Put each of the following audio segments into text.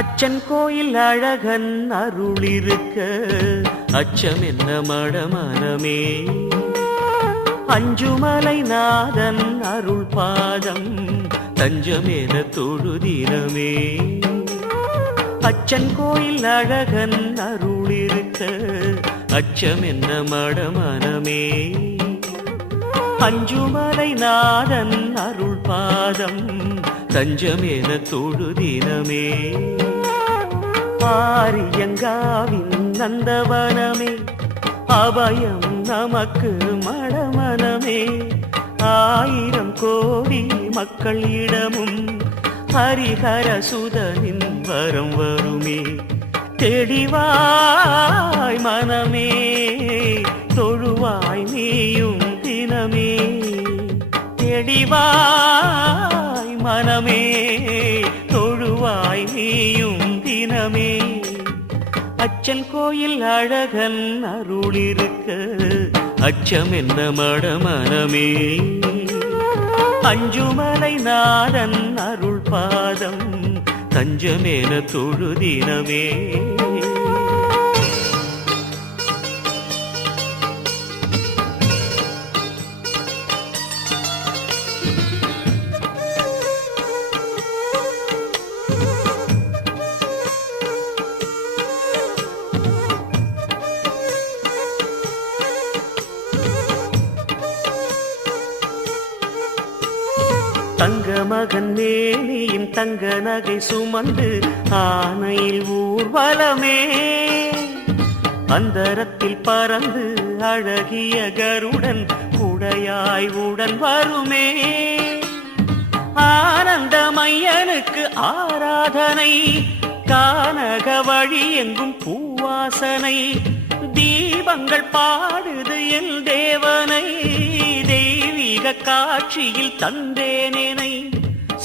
அச்சன் கோயில் அழகன் அருளிருக்க அச்சம் என்ன மடமனமே. அஞ்சுமலை நாதன் அருள் பாதம் தஞ்சமேன தொழுதினமே. அச்சன் கோயில் அழகன் அருளிருக்க அச்சம் என்ன மடமனமே. அஞ்சுமலை நாதன் அருள் பாதம் தஞ்சமேன தொழுதினமே. ஆரியங்காவின் நந்தவனமே அபயம் நமக்கு மடமனமே. 1000 கோடி மக்களிடமும் ஹரிஹர சுதனின் வரம் வருமே. தெளிவாய் மனமே தொழுவாய் நீயும் தினமே. தெளிவாய் மனமே தொழுவாய் நீயும் தினமே. அச்சன் கோயில் அழகன் அருளிருக்க அச்சம் என்ன மடமனமே. அஞ்சுமலை நாதன் அருள் பாதம் தஞ்சமேன தொழுதினமே. தங்க மகன் மேனியின் தங்க நகை சுமந்து ஆனையில் ஊர்வலமே. அந்தரத்தில் பறந்து அழகிய கருடன் உடையாய் உடன் வருமே. ஆனந்தமையனுக்கு ஆராதனை கானக வழி எங்கும் பூவாசனை. தீபங்கள் பாடுது என் தேவனை தெய்வீக காட்சியில் தந்தேனேனை.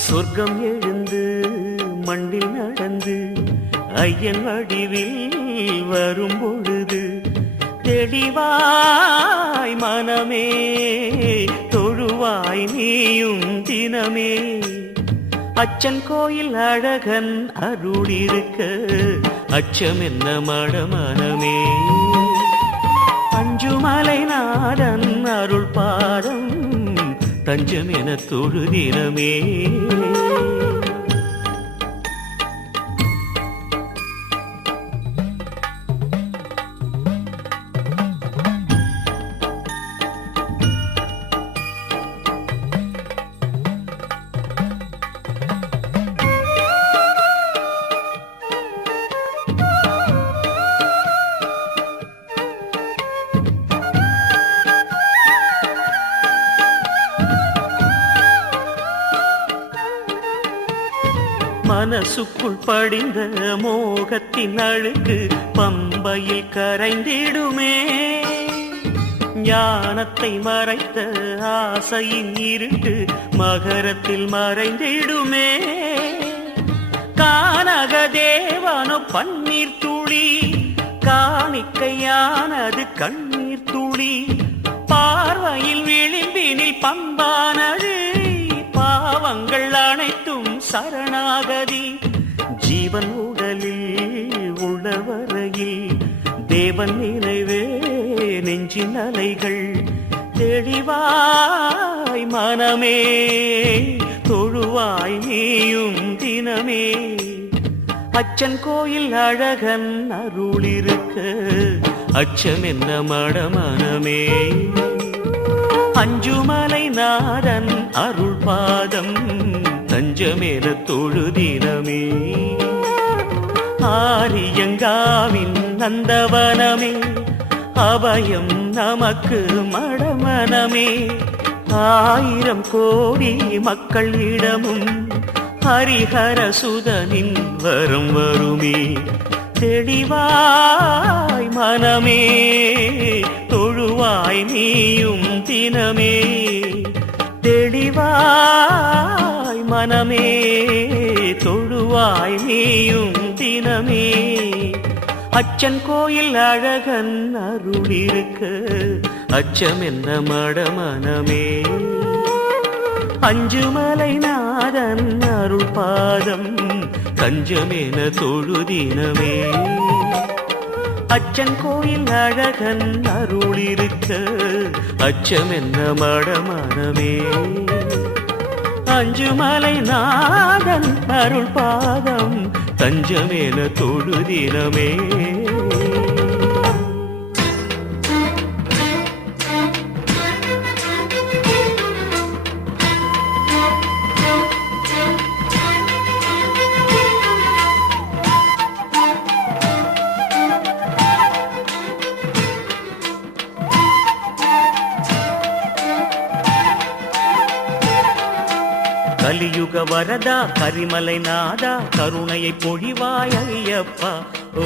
சொர்க்கம் எழுந்து மண்ணில் நடந்து ஐயன் வடிவில் வரும் பொழுது தெளிவாய் மனமே தொழுவாய் நீயும் தினமே. அச்சன் கோயில் அழகன் அருளிருக்க அச்சம் என்ன மடமனமே. அஞ்சுமலை நாதன் அருள் பாதம் தஞ்சம் என தொழுதினமே. மனசுக்குள் படிந்த மோகத்தின் அழுக்கு பம்பையில் கரைந்திடுமே. ஞானத்தை மறைத்த ஆசையின் இருட்டு மகரத்தில் மறைந்திடுமே. கானக தேவனோ பன்னீர் துளி காணிக்கையானது கண்ணீர் துளி. பார்வையில் விளிம்பினில் பம்பானது பாவங்கள் அனைத்தும் சரணாகதி. ஜீவன் உடலில் உள்ள வரையில் தேவன் நினைவே நெஞ்சின் அலைகள். தெளிவாய் மனமே தொழுவாய் நீயும் தினமே. அச்சன் கோயில் அழகன் அருளிருக்க அச்சம் என்ன மடமனமே. அஞ்சுமலை நாதன் அருள் பாதம் தஞ்சமேன தொழுதினமே. ஆரியங்காவின் நந்தவனமே அபயம் நமக்கு மடமனமே. 1000 கோடி மக்களிடமும் ஹரிஹர சுதனின் வரம் வருமே. தெளிவாய் மனமே தொழுவாய் நீயும் தினமே. தெளிவாய் மனமே தொழுவாய் நீயும் தினமே. அச்சன் கோயில் அழகன் அருளிருக்க அச்சம் என்ன மடமனமே. அஞ்சுமலை நாதன் அருள் பாதம் தஞ்சமென தொழுதினமே. அச்சன் கோயில் அழகன் அருளிருக்க அச்சமென்ன மடமனமே. அஞ்சுமலை நாதன் அருள் பாதம் தஞ்சமென தொழுதினமே. கலியுக வரதா கரிமலை நாதா கருணையை பொழிவாய் ஐயப்பா. ஓ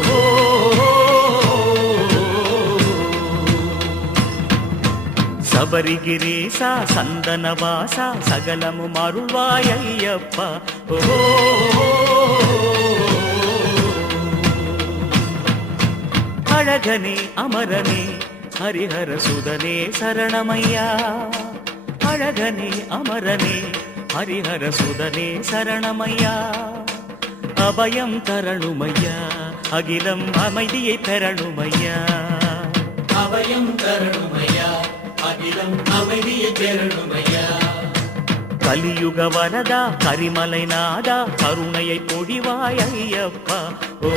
சபரிகிரீசா சந்தனவாசா சகலமும் அருள்வாய் ஐயப்பா. ஓ அழகனே அமரனே ஹரிஹர சுதனே சரணமையா. அழகனே அமரனே ஹரிஹர சுதனே சரணமையா. அபயம் தரணுமையா அகிலம் அமைதியை பெறணுமையா. அபயம் தரணுமையா அகிலம் அமைதியை பெறணுமையா. கலியுக வரதா கரிமலை நாதா கருணையை பொழிவாய் ஐயப்பா. ஓ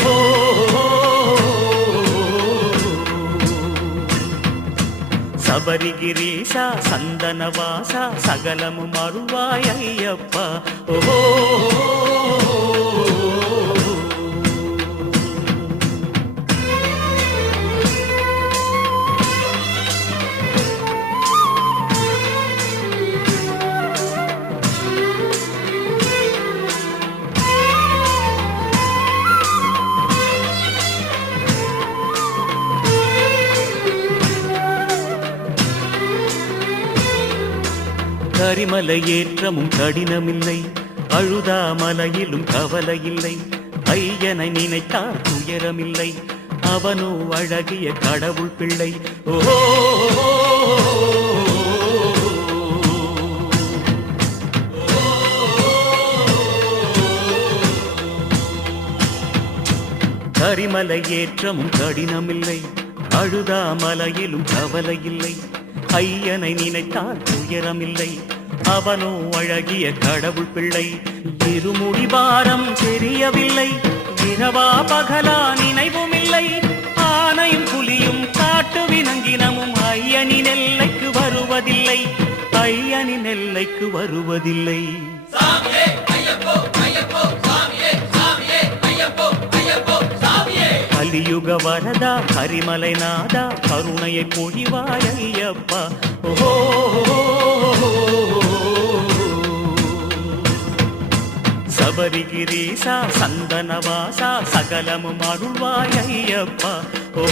சபரிகிரீசா சந்தனவாசா சகலமும் அருள்வாய் ஐயப்பா. ஓ கரிமலை ஏற்றமும் கடினமில்லை அழுதாமலையிலும் கவலை இல்லை. ஐயனை நினைத்தால் துயரமில்லை அவனோ அழகிய கடவுள் பிள்ளை. ஓ கரிமலை ஏற்றமும் கடினமில்லை அழுதாமலையிலும் கவலை இல்லை. ஐயனை நினைத்தால் துயரமில்லை அவனோ அழகிய கடவுள் பிள்ளை. இருமுடி பாரம் தெரியவில்லை இரவா பகலா நினைவும் இல்லை. ஆனையும் புலியும் காட்டு வினங்கினமும் ஐயனின் எல்லைக்கு வருவதில்லை. ஐயனின் எல்லைக்கு வருவதில்லை. கலியுக வரதா கரிமலை நாதா கருணையை பொழிவாய் ஐயப்பா. ஓ சபரிகிரீசா சந்தனவாசா சகலமும் அருள்வாய் ஐயப்பா. ஓ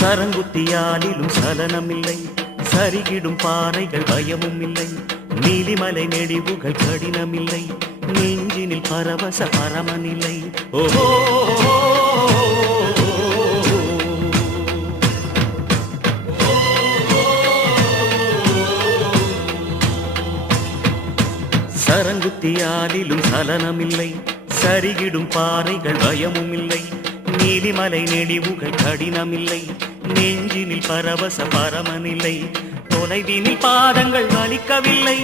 சரங்குத்தியாலிலும் சலனமில்லை சரிகிடும் பாறைகள் பயமும் இல்லை. நீலிமலை நெடிவுகள் கடினமில்லை நெஞ்சினில் பரவச பரமனில்லை. ஓஹோ சரங்குத்தியாலிலும் சலனமில்லை சரிகிடும் பாறைகள் பயமும் இல்லை. நீலிமலை நெடிவுகள் கடினமில்லை நெஞ்சினில் பரவச பரமனில்லை. தொலைவினில் பாதங்கள் வலிக்கவில்லை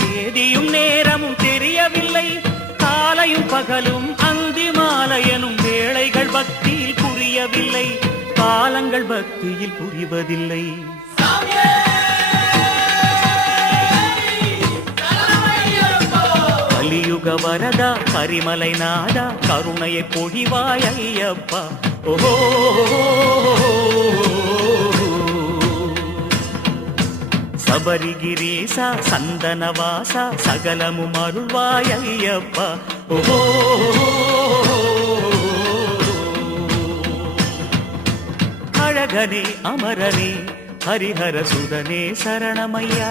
தேதியும் நேரமும் தெரியவில்லை. காலையும் பகலும் அந்தி மாலையனும் வேளைகள் பக்தியில் புரியவில்லை. காலங்கள் பக்தியில் புரிவதில்லை. கலியுக வரதா கரிமலை நாதா கருணையை பொழிவாய் ஐயப்பா. ஓஹோ சபரிகிரீசா சந்தனவாசா சகலமும் அருள்வாய் ஐயப்பா. ஓஹோ அழகனே அமரனே ஹரிஹர சுதனே சரணமையா.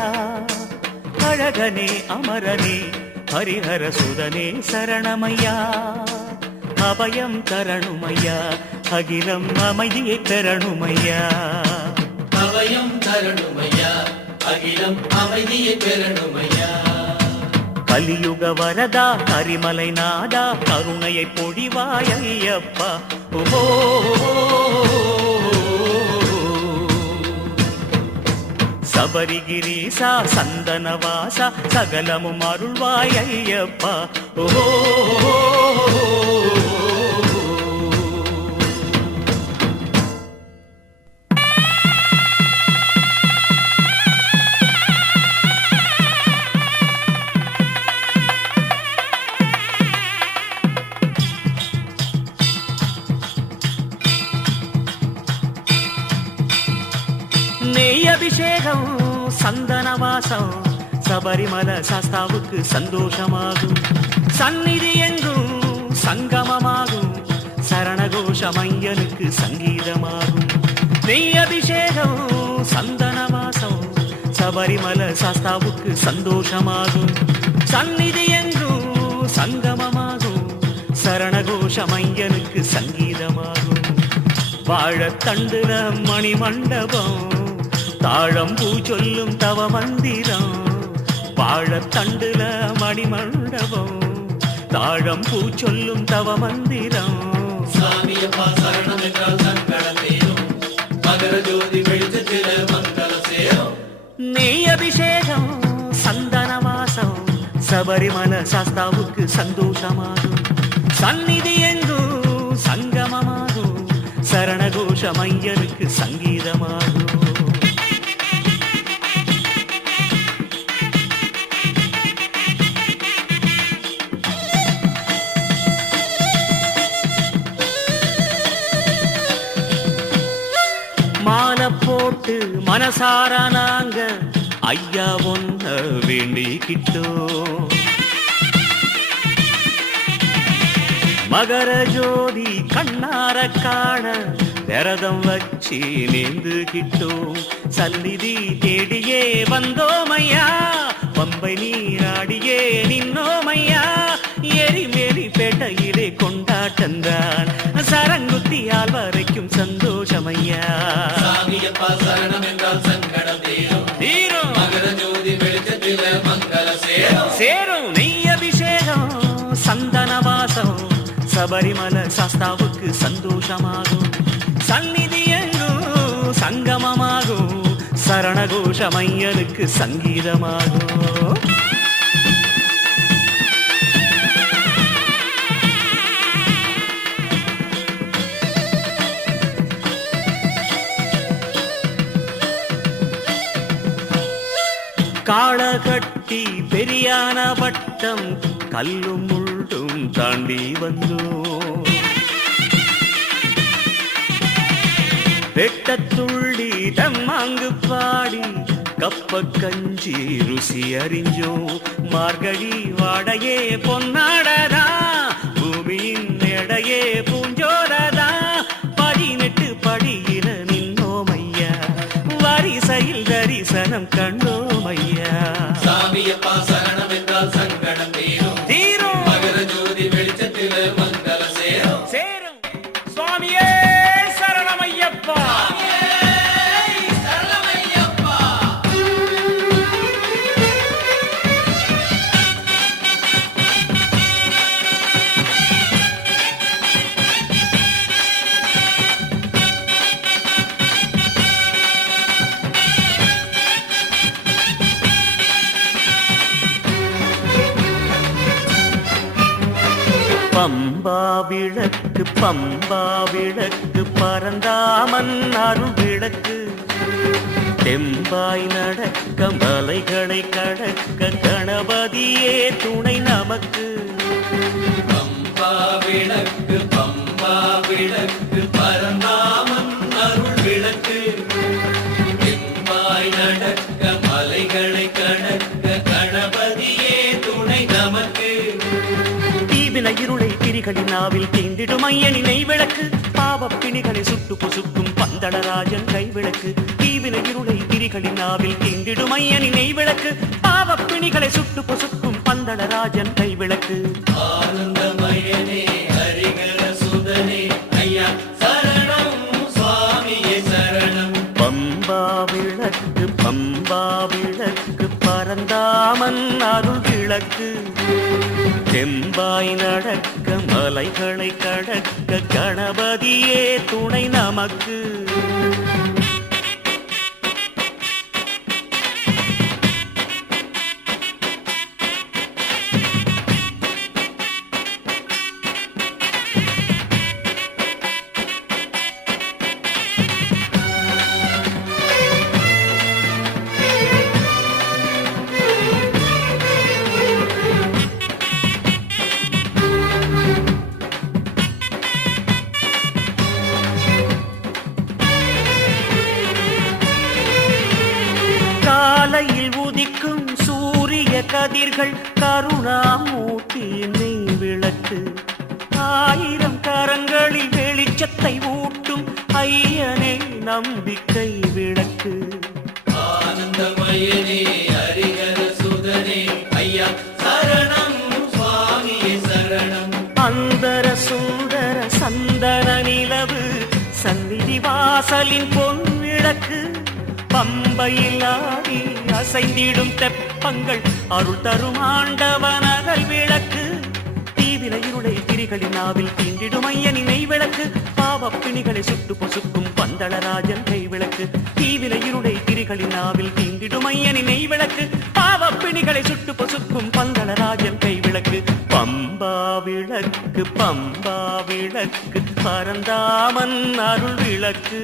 அழகனே அமரனே ஹரிஹர சுதனே சரணமையா. அபயம் தரணுமையா அகிலம் அமைதியை பெறணுமையா. அபயம் தரணுமையா அகிலம் அமைதியை பெறணுமையா. கலியுக வரதா கரிமலை நாதா கருணையை பொழிவாய் ஐயப்பா. ஓஹோ சபரிகிரீசா சந்தனவாசா சகலமும் அருள்வாய் ஐயப்பா. ஓஹோ நெய் அபிஷேகம் சந்தனவாசம் சபரிமல சாஸ்தாவுக்கு சந்தோஷமாகும். சந்நிதி எங்கும் சங்கமமாகும். சரணகோஷம் ஐயனுக்கு சங்கீதமாகும். நெய் அபிஷேகம் சந்தனவாசம் சபரிமல சாஸ்தாவுக்கு சந்தோஷமாகும். சந்நிதி எங்கும் சங்கமமாகும். சரணகோஷம் ஐயனுக்கு சங்கீதமாகும். வாழத்தண்டுல மணிமண்டபம் தாழம்பூ சொல்லும் தவ மந்திரம். வாழத்தண்டுல மணிமண்டபம் தாழம்பூ சொல்லும் தவ மந்திரம். சாமியப்பா சரணம் என்றால் சங்கடம் தீரும். மகர ஜோதி வெளிச்சத்தில மங்கள சேரும். நெய் அபிஷேகம் சந்தனவாசம் சபரிமல சாஸ்தாவுக்கு சந்தோஷமாகும். சந்நிதி எங்கும் சங்கமமாகும். சரணகோஷம் ஐயனுக்கு சங்கீதமாகும். மாலை போட்டு மனசார நாங்க ஐயா ஒன்ன வேண்டிக்கிட்டோம். மகர ஜோதி கண்ணார காண விரதம் வச்சு நேர்ந்துகிட்டோம். சந்நிதி தேடியே வந்தோமையா. பம்பை நீராடியே நின்னோமையா. எரிமேலி பேட்டையிலே கொண்டாட்டந்தான். சரங்குத்தியால் வரைக்கும் சந்தோஷமையா. சாமியப்பா சரணம் என்றால் சங்கடம் தீரும். தீரும் மகர ஜோதி வெளிச்சத்தில மங்கள சேரும். சேரும் நெய் அபிஷேகம் சந்தனவாசம் சபரிமல சாஸ்தாவுக்கு சந்தோஷமாகும். சந்நிதி எங்கும் சங்கமமாகும். சரணகோஷம் ஐயனுக்கு சங்கீதமாகும். காளகட்டி பெரியான வட்டம் கல்லும் முள்ளும் தாண்டி வந்தோம். வெட்டத்துள்ளி தம்மாங்கு பாடி கப்ப கஞ்சி ருசி அறிஞ்சோம். மார்கழி வாடையே பொன்னாடதா. பூமியின் எடையே பூஞ்சோரதா. 18 படியில நின்னோமையா. வரிசையில் தரிசனம் கண்டோமையா. சாமியப்பா சரணம் என்றால் சங்கடம் தீரும். தீரும் மகர ஜோதி வெளிச்சத்தில மங்கள சேரும். சேரும் சுவாமியே சரணமையப்பா. பம்பா விளக்கு பம்பா விளக்கு பரந்தாமன் அருள் விளக்கு. தெம்பாய் நடக்க மலைகளை கடக்க கணபதியே துணை நமக்கு. பம்பா விளக்கு பரந்தாமன் அருள் விளக்கு. தெம்பாய் நடக்க மலைகளை கடக்க கணபதியே துணை நமக்கு. தீவின இருளை திரிகளின் நாவில் தீந்திடும் ஐயனினை விளக்கு. பாவ பாவப்பிணிகளை சுட்டு பொசுக்கும் பந்தளராஜன் கைவிளக்கு தீவினை இருளை திரிகளின் நாவில் தீண்டிடும் ஐயனின் நெய்விளக்கு பாவப்பிணிகளை சுட்டு பொசுக்கும் பந்தளராஜன் கைவிளக்கு ஆனந்தமயனே ஹரிகர சுதனே ஐயா சரணம் சுவாமியே சரணம் பம்பா விளக்கு பரந்தாமன் அருள் விளக்கு செம்பாய் நடக்க மலைகளை கடக்க கணபதியே துணை நமக்கு காலையில் உதிக்கும் சூரிய கதிர்கள் கருணாமூர்த்தியின் நெய் விளக்கு ஆயிரம் கரங்களில் வெளிச்சத்தை ஊட்டும் ஐயனே நம்பிக்கை விளக்கு ஆனந்தமயனே ஹரிகர சுதனே ஐயா சரணம் சுவாமியே சரணம் அந்தர சுந்தர சந்தன நிலவு சந்நிதி வாசலின் பொன் விளக்கு பம்பையில் ஆடி அசைந்திடும் தெப்பங்கள் அருள் தரும் ஆண்டவனகல் விளக்கு தீவினை இருளை திரிகளின் நாவில் தீண்டிடும் ஐயனின் நெய்விளக்கு பாவப்பிணிகளை சுட்டு பொசுக்கும் பந்தளராஜன் கைவிளக்கு தீவினை இருளை திரிகளின் நாவில் தீண்டிடும் ஐயனின் நெய்விளக்கு பாவப்பிணிகளை சுட்டு பொசுக்கும் பந்தளராஜன் கைவிளக்கு பம்பா விளக்கு பரந்தாமன் அருள் விளக்கு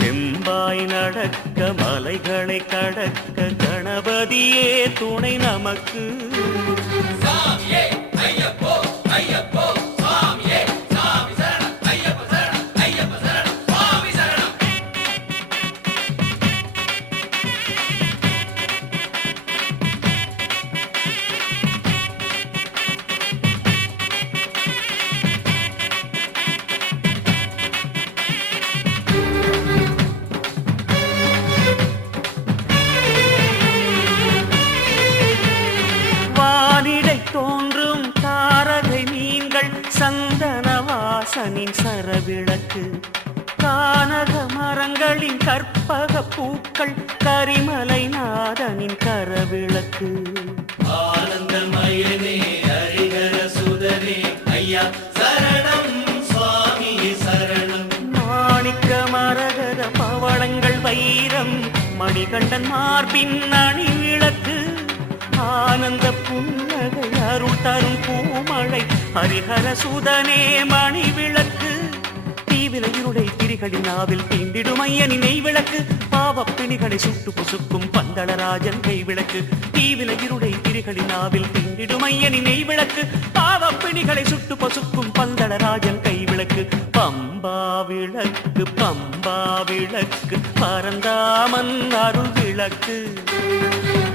செம்பாய் நடக்க மலைகளை கடக்க கணபதியே துணை நமக்கு சாமியே ஐயப்போ ஐயப்போ சாமியே சாமி சரணம் ஐயப்ப சரணம் சுவாமி சரணம் தோன்றும் தாரகை மீன்கள் சந்தனவாசனின் சரவிளக்கு கானக மரங்களின் கற்பக பூக்கள் கரிமலை நாதனின் கரவிளக்கு ஆனந்தமயனே ஹரிகர சுதனே ஐயா சரணம் சுவாமியே சரணம் மாணிக்க மரகத பவளங்கள் வைரம் மணிகண்டன் மார்பின் அணி விளக்கு ஆனந்த புன்னகை அருள் தரும் பூமழை ஹரிஹர சுதனே மணி விளக்கு தீவினை இருளை திரிகளின் நாவில் தீண்டிடும் ஐயனின் நெய்விளக்கு பாவப்பிணிகளை சுட்டு பொசுக்கும் பந்தளராஜன் கைவிளக்கு தீவினை இருளை திரிகளின் நாவில் தீண்டிடும் ஐயனின் நெய்விளக்கு பாவப்பிணிகளை சுட்டு பொசுக்கும் பந்தளராஜன் கைவிளக்கு பம்பா விளக்கு பரந்தாமன் அருள் விளக்கு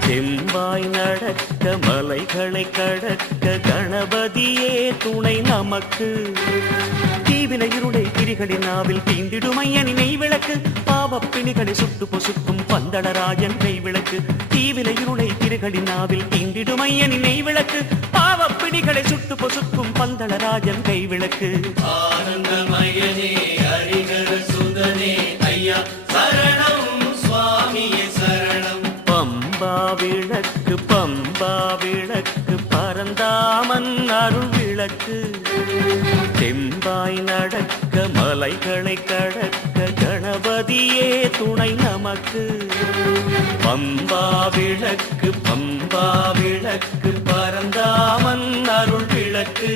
செம்பாய் நடக்க மலைகளை கடக்க கணபதியே துணை நமக்கு தீவினை இருளை திரிகளின் நாவில் தீண்டிடும் ஐயனின் நெய்விளக்கு பாவப்பிணிகளை சுட்டு பொசுக்கும் பந்தளராஜன் கைவிளக்கு தீவினை இருளை திரிகளின் நாவில் தீண்டிடும் ஐயனின் நெய்விளக்கு பாவப்பிணிகளை சுட்டு பொசுக்கும் பந்தளராஜன் கைவிளக்கு ஆனந்தமயனே ஹரிகர சுதனே ஐயா சரணம் சுவாமியே சரணம் பம்பா விளக்கு பரந்தாமன் அருள் விளக்கு செம்பாய் நடக்க மலைகளை கடக்க கணபதியே துணை நமக்கு பம்பா விளக்கு பரந்தாமன் அருள் விளக்கு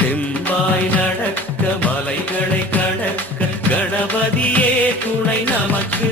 செம்பாய் நடக்க மலைகளை கடக்க கணபதியே துணை நமக்கு